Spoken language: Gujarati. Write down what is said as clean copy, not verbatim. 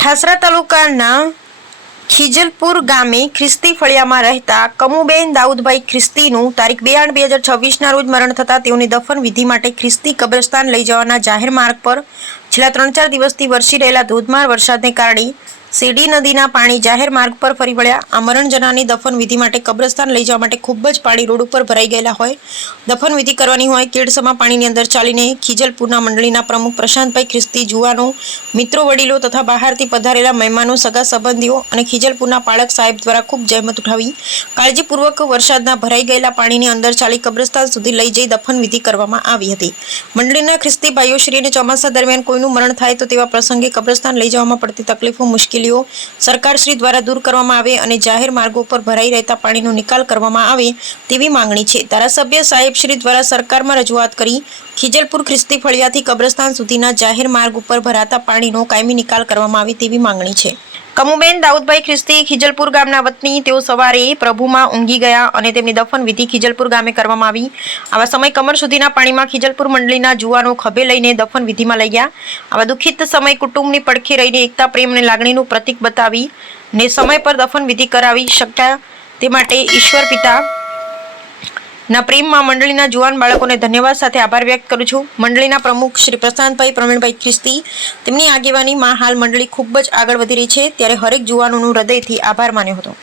ઠાસરા તાલુકાના ખીજલપુર ગામે ખ્રિસ્તી ફળિયામાં રહેતા કમુબેન દાઉદભાઈ ખ્રિસ્તીનું તારીખ 2/8/2026ના રોજ મરણ થતાં તેઓની દફન વિધિ માટે ખ્રિસ્તી કબ્રસ્તાન લઈ જવાના જાહેર માર્ગ પર છેલ્લા 3-4 દિવસથી વરસી રહેલા ધોધમાર વરસાદને કારણે શેરડી નદીના પાણી જાહેર માર્ગ પર ફરી વળ્યા। આ મરણ જનારની દફન વિધિ માટે કબ્રસ્તાન લઈ જવા માટે ખૂબ જ પાણી રોડ ઉપર ભરાઈ ગયેલા હોય દફન વિધિ કરવાની હોય કેડસમાં પાણીની અંદર ચાલીને ખીજલપુરના મંડળીના પ્રમુખ પ્રશાંતભાઈ ખ્રિસ્તી જુવાનો મિત્રો વડીલો તથા બહારથી પધારેલા મહેમાનો સગા સંબંધીઓ અને ખીજલપુરના પાળક સાહેબ દ્વારા ખૂબ જહેમત ઉઠાવી કાળજીપૂર્વક વરસાદના ભરાઈ ગયેલા પાણીની અંદર ચાલી કબ્રસ્તાન સુધી લઈ જઈ દફન વિધિ કરવામાં આવી હતી। મંડળીના ખ્રિસ્તી ભાઈઓશ્રીને ચોમાસા દરમિયાન કોઈનું મરણ થાય તો તેવા પ્રસંગે કબ્રસ્તાન લઈ જવામાં પડતી તકલીફો મુશ્કેલીઓ સરકારશ્રી દ્વારા દૂર કરવામાં આવે અને જાહેર માર્ગો પર ભરાઈ રહેતા પાણીનો નિકાલ કરવામાં આવે તેવી માંગણી છે। ધારાસભ્ય સાહેબશ્રી દ્વારા સરકારમાં રજૂઆત કરી ખીજલપુર ખ્રિસ્તી ફળિયાથી કબ્રસ્તાન સુધીના જાહેર માર્ગ ઉપર ભરાતા પાણીનો કાયમી નિકાલ કરવામાં આવે તેવી માંગણી છે। કમુબેન દાઉદભાઈ ખ્રિસ્તી ખીજલપુર ગામના વતની તેઓ સવારે પ્રભુમાં ઊંઘી ગયા અને તેમની દફન વિધિ ખીજલપુર ગામે કરવામાં આવી। આવા સમય કમર સુધીના પાણીમાં ખીજલપુર મંડળીના જુવાનો ખભે લઈને દફન વિધિમાં લઈ ગયા। આવા દુઃખિત સમય કુટુંબની પડખે રહીને એકતા પ્રેમ અને લાગણીનું પ્રતીક બતાવી ને સમય પર દફન વિધિ કરાવી શક્યા તે માટે ઈશ્વર પિતા ના પ્રેમમાં મંડળીના જુવાન બાળકોને ધન્યવાદ સાથે આભાર વ્યક્ત કરું છું। મંડળીના પ્રમુખ શ્રી પ્રશાંતભાઈ પ્રવીણભાઈ ખ્રિસ્તી તેમની આગેવાનીમાં હાલ મંડળી ખૂબ જ આગળ વધી રહી છે ત્યારે હરેક જુવાનોનું હૃદયથી આભાર માન્યો હતો।